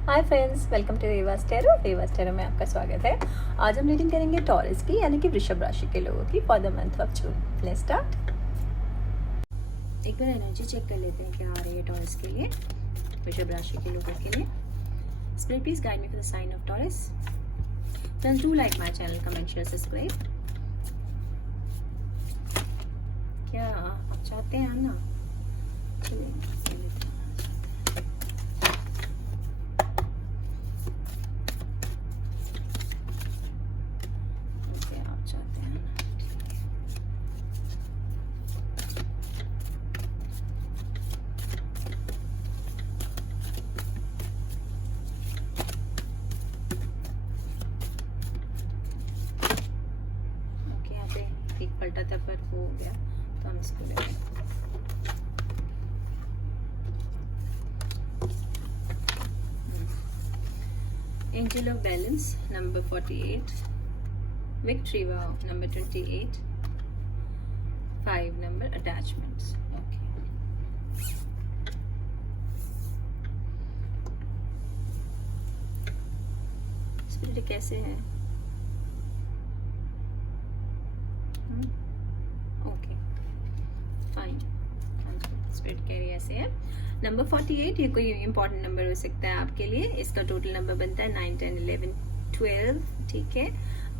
Hi friends, welcome to Revas tarot में आपका स्वागत है। आज हम रीडिंग करेंगे टॉरस की यानी कि वृषभ राशि के लोगों की for the month of June. Let's start. एक बार एनर्जी चेक कर लेते हैं क्या आ रही है टॉरस के लिए, वृषभ राशि के लोगों के लिए। Spirit please guide me for the sign of Taurus. Friends do like my channel, comment, share, subscribe. क्या आप चाहते हैं आना? चलिए एक पलटा था पर वो हो गया तो हम इसको ले लें। Angel of balance number 48, victory wow number 28, 5 number attachments. Okay, spirit कैसे है? ओके फाइन, स्प्रेड कैरी ऐसे है। नंबर 48 ये कोई इंपॉर्टेंट नंबर हो सकता है आपके लिए। इसका टोटल नंबर बनता है 9, 10, 11, 12। ठीक है,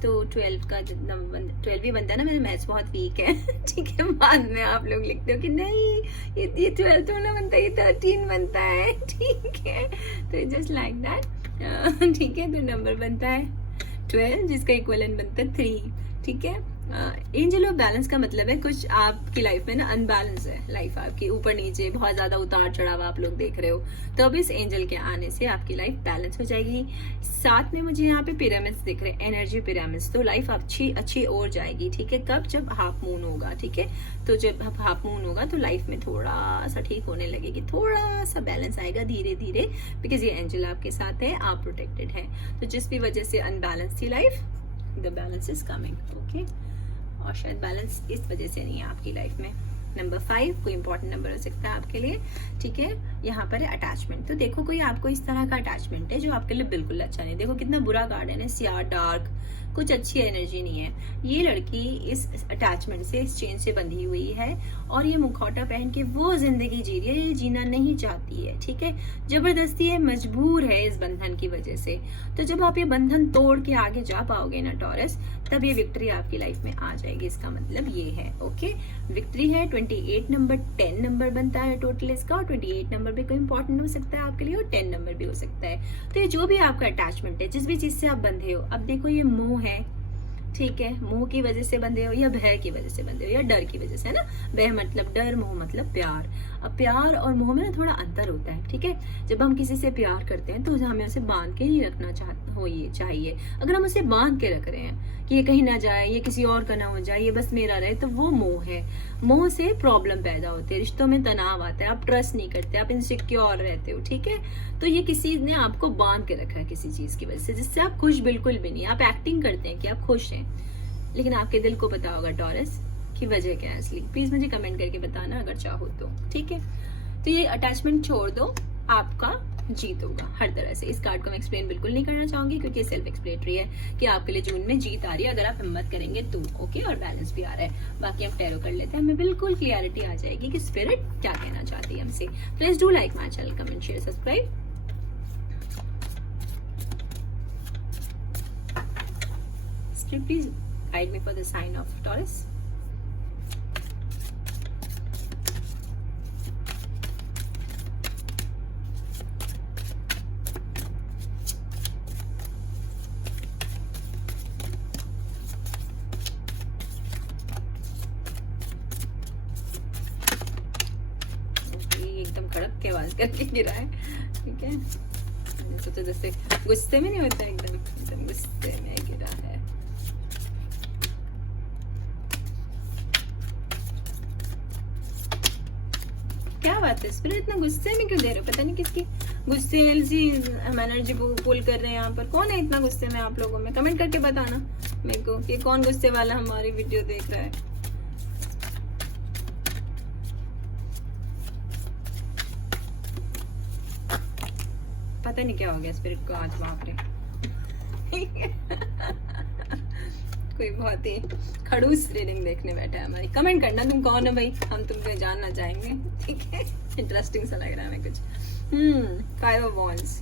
तो 12 का नंबर 12 भी बनता है ना। मेरा मैथ्स बहुत वीक है ठीक है, बाद में आप लोग लिखते हो कि नहीं ये 12 तो ना बनता है, ये 13 बनता है। ठीक है, तो जस्ट लाइक दैट। ठीक है, तो नंबर बनता है 12 जिसका इक्वलेंट बनता है 3। ठीक है, एंजल ऑफ बैलेंस का मतलब है कुछ आपकी लाइफ में ना अनबैलेंस है, लाइफ आपकी ऊपर नीचे बहुत ज्यादा उतार चढ़ाव आप लोग देख रहे हो, तो अब इस एंजल के आने से आपकी लाइफ बैलेंस हो जाएगी। साथ में मुझे यहाँ पे पिरामिड्स दिख रहे हैं, एनर्जी पिरामिड्स, तो लाइफ अच्छी और जाएगी। ठीक है, कब? जब हाफ मून होगा। ठीक है, तो जब हाफ मून होगा तो लाइफ में थोड़ा सा ठीक होने लगेगी, थोड़ा सा बैलेंस आएगा धीरे धीरे, बिकॉज ये एंजल आपके साथ है, आप प्रोटेक्टेड है। तो जिस भी वजह से अनबैलेंस थी life, the balance is coming. Okay, और शायद बैलेंस इस वजह से नहीं है आपकी लाइफ में। नंबर 5 कोई इंपॉर्टेंट नंबर हो सकता है आपके लिए। ठीक है, यहाँ पर है अटैचमेंट। तो देखो कोई आपको इस तरह का अटैचमेंट है जो आपके लिए बिल्कुल अच्छा नहीं। देखो कितना बुरा गार्डन है, सियाह डार्क, कुछ अच्छी एनर्जी नहीं है। ये लड़की इस अटैचमेंट से, इस चेन से बंधी हुई है और ये मुखौटा पहन के वो जिंदगी जी रही है, ये जीना नहीं चाहती है। ठीक है, जबरदस्ती है, मजबूर है इस बंधन की वजह से। तो जब आप ये बंधन तोड़ के आगे जा पाओगे ना टॉरस, तब ये विक्ट्री आपकी लाइफ में आ जाएगी। इसका मतलब ये है। ओके, विक्ट्री है 28 नंबर, 10 नंबर बनता है टोटल इसका, और 28 नंबर भी कोई इंपॉर्टेंट हो सकता है आपके लिए और 10 नंबर भी हो सकता है। तो ये जो भी आपका अटैचमेंट है, जिस भी चीज से आप बंधे हो, अब देखो ये मोह है। ठीक है, मोह की वजह से बंधे हो या भय की वजह से बंधे हो या डर की वजह से, है ना। भय मतलब डर, मोह मतलब प्यार। अब प्यार और मोह में ना थोड़ा अंतर होता है। ठीक है, जब हम किसी से प्यार करते हैं तो हमें उसे बांध के नहीं रखना चाहिए। अगर हम उसे बांध के रख रहे हैं कि ये कहीं ना जाए, ये किसी और का ना हो जाए, ये बस मेरा रहे, तो वो मोह है। मोह से प्रॉब्लम पैदा होती है, रिश्तों में तनाव आता है, आप ट्रस्ट नहीं करते, आप इनसिक्योर रहते हो। ठीक है, तो ये किसी ने आपको बांध के रखा है किसी चीज की वजह से, जिससे आप खुश बिल्कुल भी नहीं। आप एक्टिंग करते हैं कि आप खुश हैं, लेकिन आपके दिल को पता होगा टॉरस की वजह क्या है असली। प्लीज मुझे कमेंट करके बताना अगर चाहो तो। ठीक है, तो ये अटैचमेंट छोड़ दो, आपका जीत होगा हर तरह से। इस कार्ड को मैं एक्सप्लेन बिल्कुल नहीं करना चाहूंगी क्योंकि सेल्फ एक्सप्लेटरी है कि आपके लिए जून में जीत आ रही है अगर आप हिम्मत करेंगे तो। ओके, और बैलेंस भी आ रहा है। बाकी हम टैरो कर लेते हैं, हमें बिल्कुल क्लियरिटी आ जाएगी कि स्पिरिट क्या कहना चाहती है हमसे। Please do like my channel, comment, share, subscribe. Spirit please guide me for the sign of Taurus. एकदम कड़क के आवाज करके गिरा है। ठीक है, सोचो जैसे गुस्से में नहीं होता, एकदम गुस्से में गिरा है। क्या बात है स्पिरिट, इतना गुस्से में क्यों दे रहे हो? पता नहीं किसकी गुस्से सी हम एनर्जी पुल कर रहे हैं यहाँ पर। कौन है इतना गुस्से में आप लोगों में? कमेंट करके बताना मेरे को कि कौन गुस्से वाला हमारी वीडियो देख रहा है। पता नहीं क्या हो गया स्पिरिट को आज, बाप रे। कोई बहुत ही खड़ूस रीडिंग देखने बैठा है हमारी। कमेंट करना तुम कौन हो भाई, हम तुमसे जानना चाहेंगे, ठीक है। इंटरेस्टिंग सा लग रहा है हमें कुछ। 5 of Wands,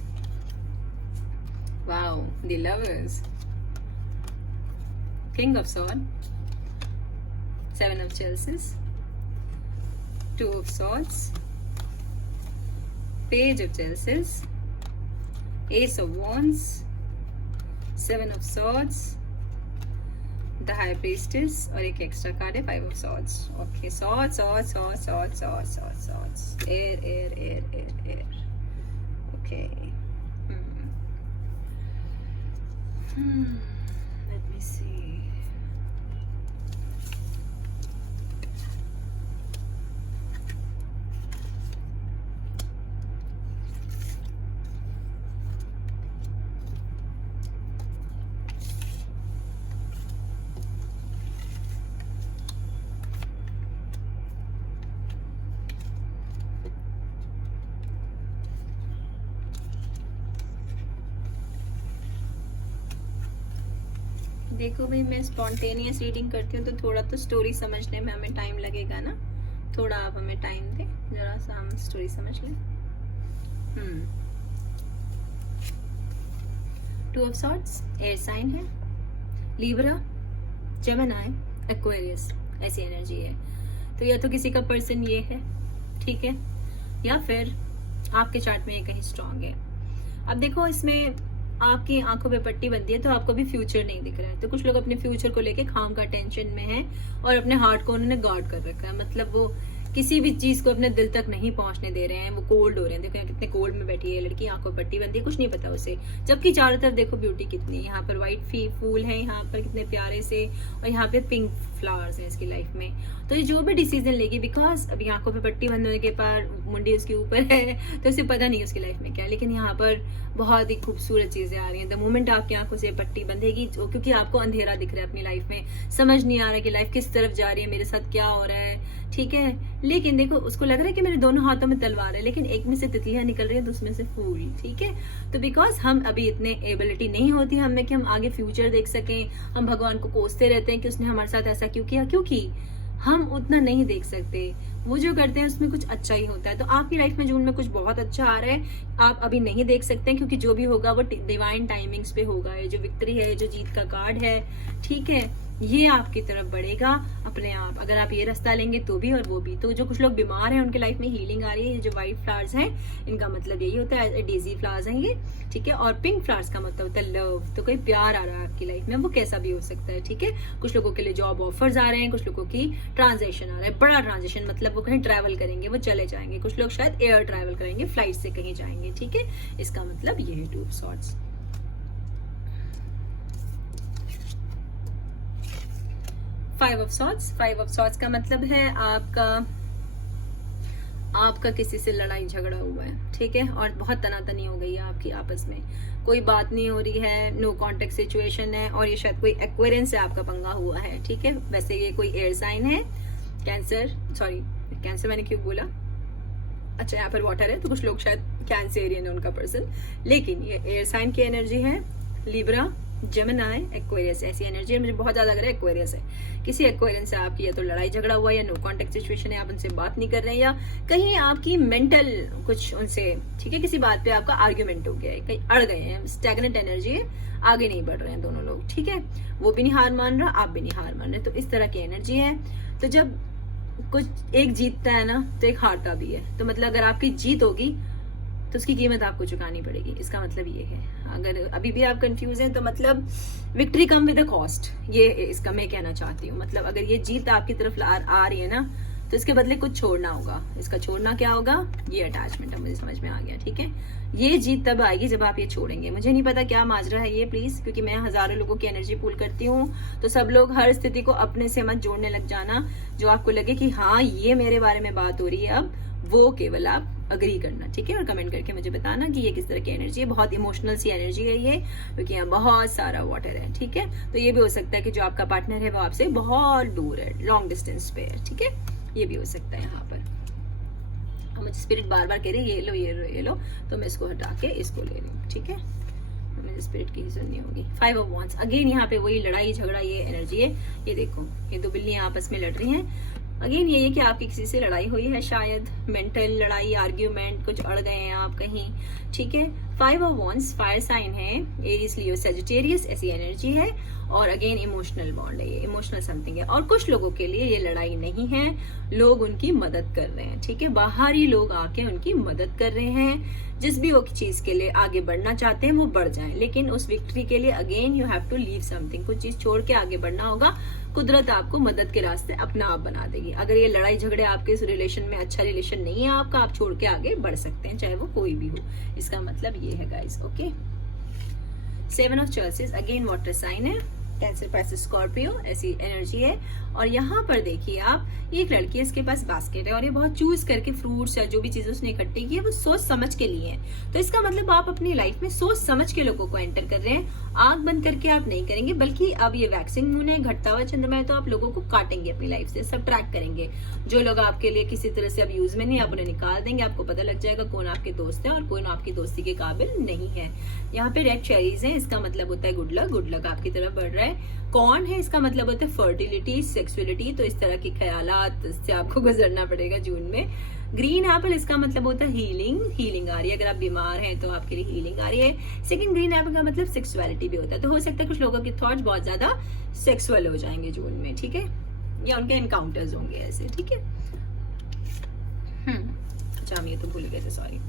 wow, the lovers, King of Swords, 7 of Chalices, 2 of Swords, Page of Chalices, Ace of Wands, 7 of Swords, The High Priestess, और एक एक्स्ट्रा कार्ड है 5 of Swords। Okay, Swords, Swords, Swords, Swords, Swords, Swords, Swords, Air, Air, Air, Air, Air। Okay, let me see। देखो भाई, मैं spontaneous reading करती हूँ तो थोड़ा तो स्टोरी समझने में हमें टाइम लगेगा ना, थोड़ा आप हमें टाइम दें, जरा सा हम स्टोरी समझ लें। 2 of Swords एयर साइन है, लिब्रा, जेमिनी, एक्वेरियस, ऐसी एनर्जी है। तो या तो किसी का पर्सन ये है, ठीक है, या फिर आपके चार्ट में ये कहीं स्ट्रांग है। अब देखो, इसमें आपकी आंखों पे पट्टी बंधी है तो आपको भी फ्यूचर नहीं दिख रहा है। तो कुछ लोग अपने फ्यूचर को लेके खाम का टेंशन में है और अपने हार्ट को उन्होंने गार्ड कर रखा है, मतलब वो किसी भी चीज को अपने दिल तक नहीं पहुंचने दे रहे हैं, वो कोल्ड हो रहे हैं। देखो कितने कोल्ड में बैठी है लड़की, आंखों पर पट्टी बंधी है, कुछ नहीं पता उसे, जबकि चारों तरफ देखो ब्यूटी कितनी है। यहाँ पर व्हाइट फूल है, यहाँ पर कितने प्यारे से, और यहाँ पे पिंक फ्लावर्स हैं इसकी लाइफ में। तो ये जो भी डिसीजन लेगी, बिकॉज अभी आंखों पे पट्टी बंधने के बाद मुंडी उसके ऊपर है तो उसे पता नहीं उसकी लाइफ में क्या है, लेकिन यहाँ पर बहुत ही खूबसूरत चीजें आ रही हैं। द मोमेंट आपकी आंखों से पट्टी बंधेगी, क्योंकि आपको अंधेरा दिख रहा है अपनी लाइफ में, समझ नहीं आ रहा कि लाइफ किस तरफ जा रही है, मेरे साथ क्या हो रहा है, ठीक है। लेकिन देखो, उसको लग रहा है कि मेरे दोनों हाथों में तलवार है, लेकिन एक में से तितलियां निकल रही है, दूसरे में से फूल, ठीक है। तो बिकॉज हम अभी इतने एबिलिटी नहीं होती हमें कि हम आगे फ्यूचर देख सकें, हम भगवान को कोसते रहते हैं कि उसने हमारे साथ ऐसा क्यों किया, क्योंकि हम उतना नहीं देख सकते। वो जो करते हैं उसमें कुछ अच्छा ही होता है। तो आपकी लाइफ में जून में कुछ बहुत अच्छा आ रहा है, आप अभी नहीं देख सकते हैं, क्योंकि जो भी होगा वो डिवाइन टाइमिंग्स पे होगा। ये जो विक्ट्री है, जो जीत का कार्ड है, ठीक है, ये आपकी तरफ बढ़ेगा अपने आप, अगर आप ये रास्ता लेंगे तो भी और वो भी। तो जो कुछ लोग बीमार हैं उनके लाइफ में हीलिंग आ रही है। ये जो व्हाइट फ्लावर्स हैं इनका मतलब यही होता है, डेजी फ्लावर्स हैं ये, ठीक है। और पिंक फ्लावर्स का मतलब होता है लव। तो कोई प्यार आ रहा है आपकी लाइफ में, वो कैसा भी हो सकता है, ठीक है। कुछ लोगों के लिए जॉब ऑफर्स आ रहे हैं, कुछ लोगों की ट्रांजेक्शन आ रहा है, बड़ा ट्रांजेक्शन, मतलब वो कहीं ट्रैवल करेंगे, वो चले जाएंगे। कुछ लोग शायद एयर ट्रैवल करेंगे, फ्लाइट से कहीं जाएंगे, ठीक है। इसका मतलब ये है 2 of Swords। 5 of Swords, 5 of Swords का मतलब है आपका किसी से लड़ाई झगड़ा हुआ है, ठीक है, और बहुत तनातनी हो गई है आपकी आपस में, कोई बात नहीं हो रही है, नो कॉन्टेक्ट सिचुएशन है, और ये शायद कोई एक्वेरियन से आपका पंगा हुआ है, ठीक है। वैसे ये कोई एयर साइन है, कैंसर मैंने क्यों बोला, अच्छा यहाँ पर वाटर है तो कुछ लोग शायद कैंसेरियन है उनका पर्सन, लेकिन ये एयर साइन की एनर्जी है। लिब्रा, जेमिनी, एक्वेरियस, ऐसी एनर्जी है। मुझे बहुत ज्यादा लग रहा है एक्वेरियस है। किसी एक्वेरियन से आपकी या तो लड़ाई झगड़ा हुआ, या नो कांटेक्ट सिचुएशन है, आप उनसे बात नहीं कर रहे हैं, या कहीं आपकी मेंटल कुछ उनसे, ठीक है, किसी बात पे आपका आर्ग्यूमेंट हो गया है, कहीं अड़ गए हैं, स्टैग्नेंट एनर्जी है, आगे नहीं बढ़ रहे हैं दोनों लोग, ठीक है। वो भी नहीं हार मान रहा, आप भी नहीं हार मान रहे, तो इस तरह की एनर्जी है। तो जब कुछ एक जीतता है ना तो एक हारता भी है, तो मतलब अगर आपकी जीत होगी तो उसकी कीमत आपको चुकानी पड़ेगी, इसका मतलब ये है। अगर अभी भी आप कंफ्यूज हैं तो मतलब victory come with a cost, ये इसका मैं कहना चाहती हूँ। मतलब अगर ये जीत आपकी तरफ आ रही है ना तो इसके बदले कुछ छोड़ना होगा। इसका छोड़ना क्या होगा, ये अटैचमेंट है, मुझे समझ में आ गया, ठीक है। ये जीत तब आएगी जब आप ये छोड़ेंगे। मुझे नहीं पता क्या माजरा है ये, प्लीज, क्योंकि मैं हजारों लोगों की एनर्जी पूल करती हूँ, तो सब लोग हर स्थिति को अपने से मत जोड़ने लग जाना। जो आपको लगे कि हाँ ये मेरे बारे में बात हो रही है अब, वो केवल आप अग्री करना, ठीक है। और कमेंट करके मुझे बताना कि ये किस तरह की एनर्जी है। बहुत इमोशनल सी एनर्जी है ये, क्योंकि यहाँ बहुत सारा वाटर है, ठीक है। तो ये भी हो सकता है कि जो आपका पार्टनर है वो आपसे बहुत दूर है, लॉन्ग डिस्टेंस पे है, ठीक है, ये भी हो सकता है यहाँ पर। मुझे स्पिरिट बार बार कह रही है ये लो ये लो ये लो, तो मैं इसको हटा के इसको ले रही हूँ, ठीक है। मुझे स्पिरिट की ही सुननी होगी। 5 ऑफ वांड्स, अगेन यहाँ पे वही लड़ाई झगड़ा ये एनर्जी है। ये देखो ये दो बिल्लियां आपस में लड़ रही हैं। अगेन ये है कि आपकी किसी से लड़ाई हुई है, शायद मेंटल लड़ाई, आर्ग्यूमेंट, कुछ अड़ गए हैं आप कहीं, ठीक है। 5 ऑफ वांड्स फायर साइन है, एरीज, लियो, सजिटेरियस, ऐसी एनर्जी है। और अगेन इमोशनल बॉन्ड है, ये इमोशनल समथिंग है। और कुछ लोगों के लिए ये लड़ाई नहीं है, लोग उनकी मदद कर रहे हैं, ठीक है। बाहरी लोग आके उनकी मदद कर रहे हैं, जिस भी वो चीज के लिए आगे बढ़ना चाहते हैं वो बढ़ जाएं। लेकिन उस विक्ट्री के लिए again you have to leave something, कुछ चीज छोड़ के आगे बढ़ना होगा। कुदरत आपको मदद के रास्ते अपना आप बना देगी। अगर ये लड़ाई झगड़े आपके इस रिलेशन में अच्छा रिलेशन नहीं है आपका, आप छोड़ के आगे बढ़ सकते हैं, चाहे वो कोई भी हो। इसका मतलब ये है guys, okay. 7 of churches, again water sign है, कैंसर, पाइसेस, स्कॉर्पियो, ऐसी एनर्जी है। और यहाँ पर देखिए आप, ये एक लड़की है, इसके पास बास्केट है और ये बहुत चूज करके फ्रूट्स या जो भी चीजें उसने इकट्ठी की है वो सोच समझ के लिए है। तो इसका मतलब आप अपनी लाइफ में सोच समझ के लोगों को एंटर कर रहे हैं, आंख बंद करके आप नहीं करेंगे। बल्कि अब ये वैक्सिंग मून है, घटता हुआ चंद्रमा है, तो आप लोगों को काटेंगे अपनी लाइफ से, सब ट्रैक करेंगे। जो लोग आपके लिए किसी तरह से अब यूज में नहीं, आप उन्हें निकाल देंगे। आपको पता लग जाएगा कौन आपके दोस्त है और कौन आपकी दोस्ती के काबिल नहीं है। यहाँ पे रेड चेरीज है, इसका मतलब होता है गुड लक, गुड लक आपकी तरफ बढ़ रहा है। कौन है, इसका मतलब होता है फर्टिलिटी, सेक्सुअलिटी, तो इस तरह के ख्यालात से आपको गुजरना पड़ेगा जून में। ग्रीन एप्पल, इसका मतलब होता है हीलिंग, हीलिंग आ रही है। अगर आप बीमार हैं तो आपके लिए हीलिंग आ रही है। सेकंड ग्रीन एप्पल का मतलब सेक्सुअलिटी भी होता है, तो हो सकता है कुछ लोगों के थॉट्स बहुत ज्यादा सेक्सुअल हो जाएंगे जून में, ठीक है, या उनके एनकाउंटर्स होंगे ऐसे, ठीक है। अच्छा हम ये तो भूल गए थे, सॉरी।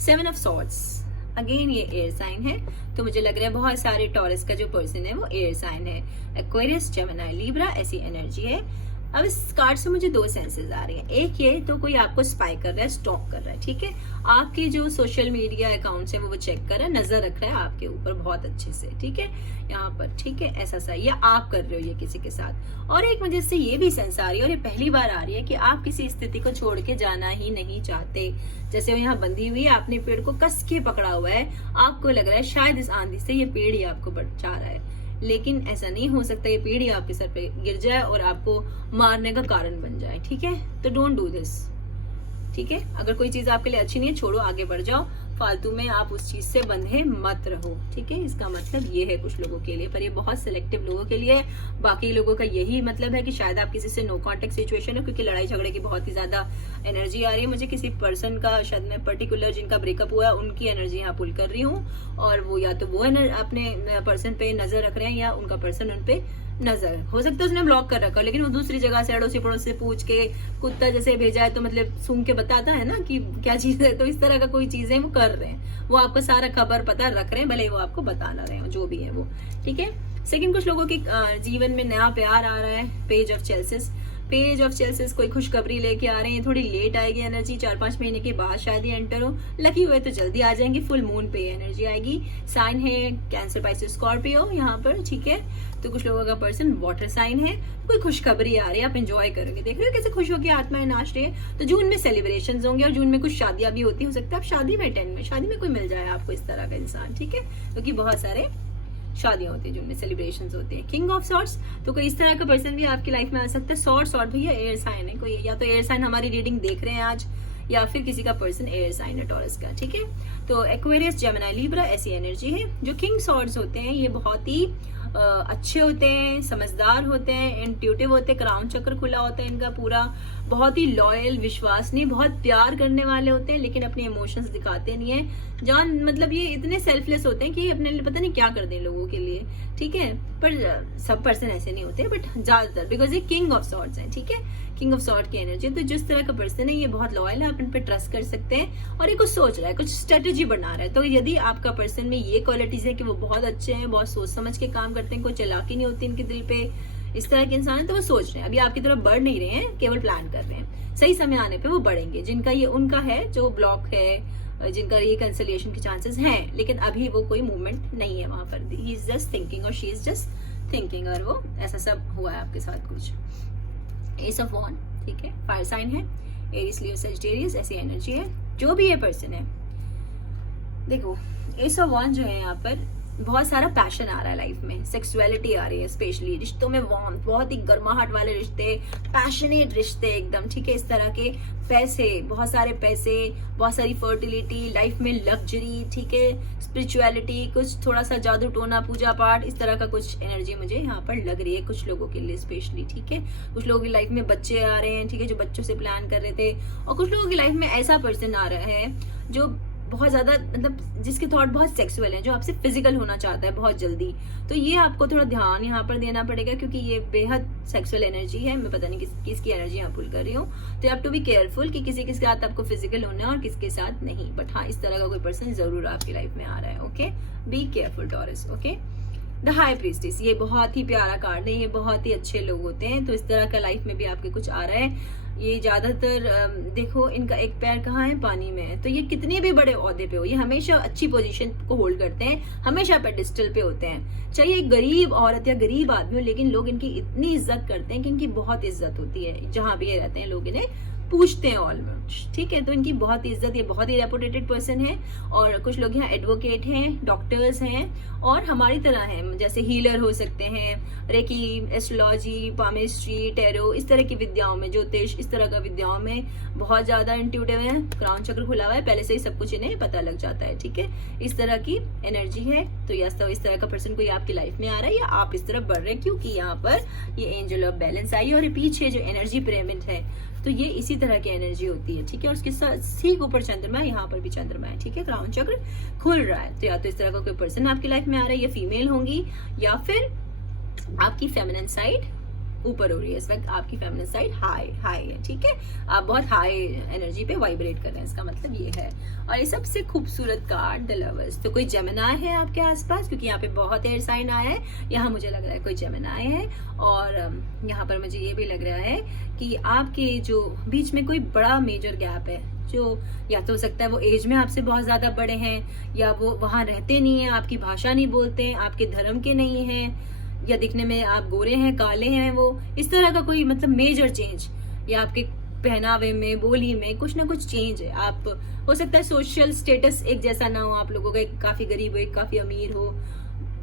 7 ऑफ सॉर्ड्स, अगेन ये एयर साइन है, तो मुझे लग रहा है बहुत सारे टॉरस का जो पर्सन है वो एयर साइन है। एक्वेरियस, जेमिनी, लिब्रा, ऐसी एनर्जी है। अब इस कार्ड से मुझे 2 सेंसेस आ रही हैं। एक ये तो कोई आपको स्पाई कर रहा है, स्टॉक कर रहा है, ठीक है। आपके जो सोशल मीडिया अकाउंट्स है वो चेक कर रहा है, नजर रख रहा है आपके ऊपर बहुत अच्छे से, ठीक है, यहाँ पर, ठीक है, ऐसा सा, या आप कर रहे हो ये किसी के साथ। और एक मुझे इससे ये भी सेंस आ रही है, और ये पहली बार आ रही है, कि आप किसी स्थिति को छोड़ के जाना ही नहीं चाहते। जैसे वो यहाँ बंधी हुई है, आपने पेड़ को कस के पकड़ा हुआ है, आपको लग रहा है शायद इस आंधी से ये पेड़ ही आपको बचा रहा है, लेकिन ऐसा नहीं हो सकता। ये पेड़ ही आपके सर पे गिर जाए और आपको मारने का कारण बन जाए, ठीक है। तो डोंट डू दिस, ठीक है। अगर कोई चीज आपके लिए अच्छी नहीं है, छोड़ो, आगे बढ़ जाओ। फालतू में आप उस चीज से बंधे मत रहो, ठीक है। इसका मतलब ये है कुछ लोगों के लिए, पर ये बहुत सिलेक्टिव लोगों के लिए। बाकी लोगों का यही मतलब है कि शायद आप किसी से नो कांटेक्ट सिचुएशन है, क्योंकि लड़ाई झगड़े की बहुत ही ज्यादा एनर्जी आ रही है मुझे। किसी पर्सन का शायद मैं पर्टिकुलर जिनका ब्रेकअप हुआ है उनकी एनर्जी यहाँ पुल कर रही हूँ, और वो या तो वो अपने पर्सन पे नजर रख रहे हैं या उनका पर्सन उन पे नजर, हो सकता है उसने ब्लॉक कर रखा, लेकिन वो दूसरी जगह से अड़ोसी पड़ोस से पूछ के, कुत्ता जैसे भेजा है तो मतलब सूंघ के बताता है ना कि क्या चीज है, तो इस तरह का कोई चीज है वो कर रहे हैं। वो आपको सारा खबर पता रख रहे हैं, भले वो आपको बता ना रहे हो, जो भी है वो, ठीक है। सेकंड, कुछ लोगों के जीवन में नया प्यार आ रहा है। पेज ऑफ चेल्सिस, पेज ऑफ चेल्सिस कोई खुशखबरी लेके आ रहे हैं। थोड़ी लेट आएगी एनर्जी, 4-5 महीने के बाद शायद ये एंटर हो। लकी हुए तो जल्दी आ जाएंगे, फुल मून पे एनर्जी आएगी। साइन है कैंसर, पाइसेस, स्कॉर्पियो यहाँ पर, ठीक है। तो कुछ लोगों का पर्सन वाटर साइन है, कोई खुशखबरी आ रही है, आप एंजॉय करोगे। देख रहे हो कैसे खुश होकर आत्माएं नाच रही है। तो जून में सेलिब्रेशंस होंगे, और जून में कुछ शादियां भी होती हो सकता है आप शादी में अटेंड में, शादी में कोई मिल जाए आपको इस तरह का इंसान, ठीक है, क्योंकि बहुत सारे शादियां होती है जून में, सेलिब्रेशंस होते हैं। किंग ऑफ सॉर्ड्स, तो कोई इस तरह का पर्सन भी आपकी लाइफ में आ सकता है। सॉर्ड भैया एयर साइन है कोई, या तो एयर साइन हमारी रीडिंग देख रहे हैं आज, या फिर किसी का पर्सन एयर साइन है टॉरस का, ठीक है। तो एक्वेरियस, जेमिनी, लिब्रा, ऐसी एनर्जी है। जो किंग सॉर्ड्स होते हैं ये बहुत ही अच्छे होते हैं, समझदार होते हैं, इंट्यूटिव होते हैं, क्राउन चक्र खुला होता है इनका पूरा, बहुत ही लॉयल, विश्वसनीय, बहुत प्यार करने वाले होते हैं, लेकिन अपने इमोशंस दिखाते नहीं है। जान मतलब ये इतने सेल्फलेस होते हैं कि अपने लिए पता नहीं क्या कर दें लोगों के लिए, ठीक है। पर सब पर्सन ऐसे नहीं होते, बट ज्यादातर, बिकॉज ये किंग ऑफ सॉर्ड्स हैं, ठीक है, किंग ऑफ सॉर्ड की एनर्जी। तो जिस तरह का पर्सन है ये बहुत लॉयल है, आप इन पे ट्रस्ट कर सकते हैं, और ये कुछ सोच रहा है, कुछ स्ट्रेटेजी बना रहा है। तो यदि आपका पर्सन में ये क्वालिटीज है कि वो बहुत अच्छे हैं, बहुत सोच समझ के काम करते हैं, कोई चालाकी नहीं होती इनके दिल पे, इस तरह के इंसान है, तो वो सोच रहे हैं, अभी आपकी तरफ बढ़ नहीं रहे हैं, केवल प्लान कर रहे हैं। सही समय आने पे वो बढ़ेंगे। जिनका ये उनका है जो ब्लॉक है, जिनका ये कंसलिएशन के चांसेस हैं, लेकिन अभी वो कोई मूवमेंट नहीं है वहां पर। ही इज जस्ट थिंकिंग और शी इज जस्ट थिंकिंग, और वो ऐसा सब हुआ है आपके साथ कुछ। एस ऑफ वॉन्ड, ठीक है, फायर साइन है, एरीज, लियो, सजिटेरियस, ऐसी एनर्जी है। जो भी ये पर्सन है, देखो एस ऑफ वॉन्ड जो है यहाँ पर बहुत सारा पैशन आ रहा है लाइफ में, सेक्सुअलिटी आ रही है, स्पेशली रिश्तों में वार्मथ, बहुत ही गर्माहट वाले रिश्ते, पैशनेट रिश्ते एकदम, ठीक है, इस तरह के पैसे, बहुत सारे पैसे, बहुत सारी फर्टिलिटी, लाइफ में लग्जरी, ठीक है, स्पिरिचुअलिटी, कुछ थोड़ा सा जादू टोना, पूजा पाठ, इस तरह का कुछ एनर्जी मुझे यहाँ पर लग रही है कुछ लोगों के लिए स्पेशली, ठीक है। कुछ लोगों की लाइफ में बच्चे आ रहे हैं, ठीक है, जो बच्चों से प्लान कर रहे थे, और कुछ लोगों की लाइफ में ऐसा पर्सन आ रहा है जो बहुत ज्यादा, मतलब जिसके थॉट बहुत सेक्सुअल हैं, जो आपसे फिजिकल होना चाहता है बहुत जल्दी। तो ये आपको थोड़ा ध्यान यहाँ पर देना पड़ेगा, क्योंकि ये बेहद सेक्सुअल एनर्जी है। मैं पता नहीं किसकी एनर्जी यहाँ पुल कर रही हूँ, तो you have to be careful कि किसी के साथ आपको फिजिकल होना है और किसके साथ नहीं। बट हाँ, इस तरह का कोई पर्सन जरूर आपकी लाइफ में आ रहा है। Okay, be careful taurus. Okay, the high priestess, ये बहुत ही प्यारा कार्ड है, ये बहुत ही अच्छे लोग होते हैं। तो इस तरह का लाइफ में भी आपके कुछ आ रहा है। ये ज्यादातर देखो, इनका एक पैर कहाँ है, पानी में है। तो ये कितने भी बड़े ओहदे पे हो, ये हमेशा अच्छी पोजीशन को होल्ड करते हैं, हमेशा पेडिस्टल पे होते हैं। चाहे एक गरीब औरत या गरीब आदमी हो, लेकिन लोग इनकी इतनी इज्जत करते हैं कि इनकी बहुत इज्जत होती है। जहां भी ये रहते हैं लोग इन्हें पूछते हैं ऑलमोस्ट, ठीक है। तो इनकी बहुत इज्जत, ये बहुत ही रेपुटेटेड पर्सन है। और कुछ लोग यहाँ एडवोकेट हैं, डॉक्टर्स हैं, और हमारी तरह हैं, जैसे हीलर हो सकते हैं, रेकी, एस्ट्रोलॉजी, पामिस्ट्री, टैरो, इस तरह की विद्याओं में, ज्योतिष, इस तरह का विद्याओं में बहुत ज्यादा इंट्यूटिव है। क्राउन चक्र खुला हुआ है, पहले से ही सब कुछ इन्हें पता लग जाता है, ठीक है। इस तरह की एनर्जी है। तो इस तरह का पर्सन कोई आपकी लाइफ में आ रहा है, या आप इस तरफ बढ़ रहे हैं, क्योंकि यहाँ पर ये एंजल ऑफ बैलेंस आई है, और ये पीछे जो एनर्जी पिरामिड है, तो ये इसी तरह की एनर्जी होती है, ठीक है। और उसके साथ ठीक ऊपर चंद्रमा, यहाँ पर भी चंद्रमा है, ठीक है। क्राउन चक्र खुल रहा है। तो या तो इस तरह का कोई पर्सन आपकी लाइफ में आ रहा है, ये फीमेल होंगी, या फिर आपकी फेमिनिन साइड ऊपर हो रही है इस वक्त, आपकी फेमिनिन साइड हाई है, ठीक है। आप बहुत हाई एनर्जी पे वाइब्रेट कर रहे हैं, इसका मतलब ये है। और ये सबसे खूबसूरत कार्ड, द लवर्स। तो कोई जेमिनाई है आपके आसपास, क्योंकि यहाँ पे बहुत एयर साइन आया है। यहाँ मुझे लग रहा है कोई जेमिनाई है, और यहाँ पर मुझे ये भी लग रहा है कि आपके जो बीच में कोई बड़ा मेजर गैप है, जो या तो हो सकता है वो एज में आपसे बहुत ज्यादा बड़े हैं, या वो वहां रहते नहीं है, आपकी भाषा नहीं बोलते हैं, आपके धर्म के नहीं हैं, या दिखने में आप गोरे हैं, काले हैं, वो इस तरह का कोई मतलब मेजर चेंज, या आपके पहनावे में, बोली में कुछ ना कुछ चेंज है। आप हो सकता है सोशल स्टेटस एक जैसा ना हो, आप लोगों का, एक काफी गरीब हो, एक काफी अमीर हो,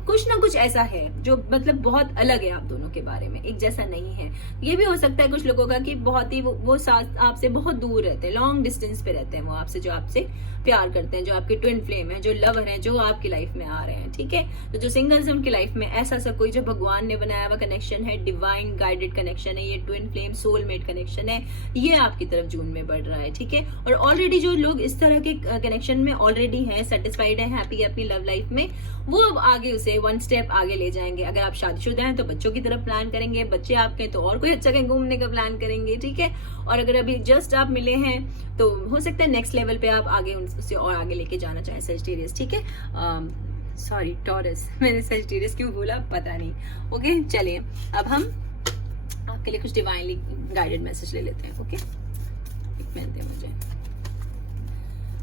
कुछ ना कुछ ऐसा है जो मतलब बहुत अलग है आप दोनों के बारे में, एक जैसा नहीं है। ये भी हो सकता है कुछ लोगों का कि बहुत ही वो साथ आपसे बहुत दूर रहते हैं, लॉन्ग डिस्टेंस पे रहते हैं वो आपसे, जो आपसे प्यार करते हैं, जो आपके ट्विन फ्लेम है, जो लवर है, जो आपकी लाइफ में आ रहे हैं, ठीक है। तो जो सिंगल्स हैं उनकी लाइफ में ऐसा सा कोई जो भगवान ने बनाया हुआ कनेक्शन है, डिवाइन गाइडेड कनेक्शन है, ये ट्विन फ्लेम सोलमेट कनेक्शन है, ये आपकी तरफ जून में बढ़ रहा है, ठीक है। और ऑलरेडी जो लोग इस तरह के कनेक्शन में ऑलरेडी हैं, सेटिस्फाइड है, हैप्पी है अपनी लव लाइफ में, वो अब आगे उसे वन स्टेप आगे ले जाएंगे। अगर आप शादीशुदा हैं तो बच्चों की तरफ प्लान करेंगे, बच्चे आपके हैं तो और कोई अच्छा कहीं घूमने का प्लान करेंगे, ठीक है। और अगर अभी जस्ट आप मिले हैं तो हो सकता है नेक्स्ट लेवल पे आप आगे उससे और आगे लेके जाना चाहें, सजिटेरियस, ठीक है। सॉरी टॉरस, मैंने सजिटेरियस क्यों बोला पता नहीं। ओके, चलिए अब हम आपके लिए कुछ डिवाइनली गाइडेड मैसेज ले लेते हैं। ओके, एक मिनट दें मुझे।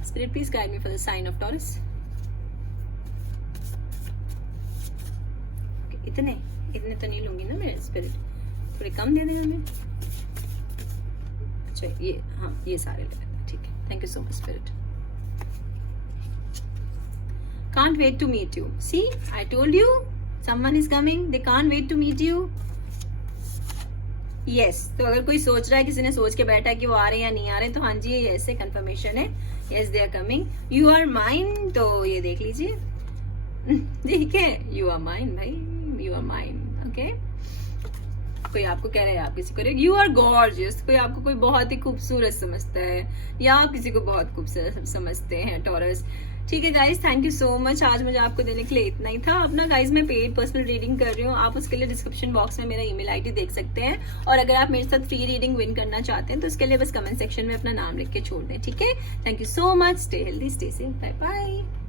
Spirit please guide me for the sign of Taurus. इतने तो नहीं लूंगी ना मैं, स्पिरिट थोड़ी कम दे देना हमें। अच्छा ये, हाँ ये सारे ले लेते हैं, ठीक है। Thank you so much spirit. Can't wait to meet you. See, I told you someone is coming. They can't wait to meet you. Yes. तो अगर कोई सोच रहा है, किसी ने सोच के बैठा है कि वो आ रहे हैं या नहीं आ रहे, तो हाँ जी, ये ऐसे कंफर्मेशन है। Yes, they are coming. You are mine. तो ये देख लीजिए, ठीक है। You are mine भाई, you are mine. Okay. कोई आपको कह रहा है, आप किसी को यू आर गॉर्जियस, कोई आपको कोई बहुत ही खूबसूरत समझता है, या आप किसी को बहुत खूबसूरत समझते हैं, टॉरस, ठीक है guys. Thank you so much, आज मुझे आपको देने के लिए इतना ही था। अपना गाइज मैं पेड पर्सनल रीडिंग कर रही हूँ, आप उसके लिए डिस्क्रिप्शन बॉक्स में मेरा ईमेल आईडी देख सकते हैं। और अगर आप मेरे साथ फ्री रीडिंग विन करना चाहते हैं तो उसके लिए बस कमेंट सेक्शन में अपना नाम लिख के छोड़ दें, ठीक है। Thank you so much, stay healthy, stay safe, bye bye.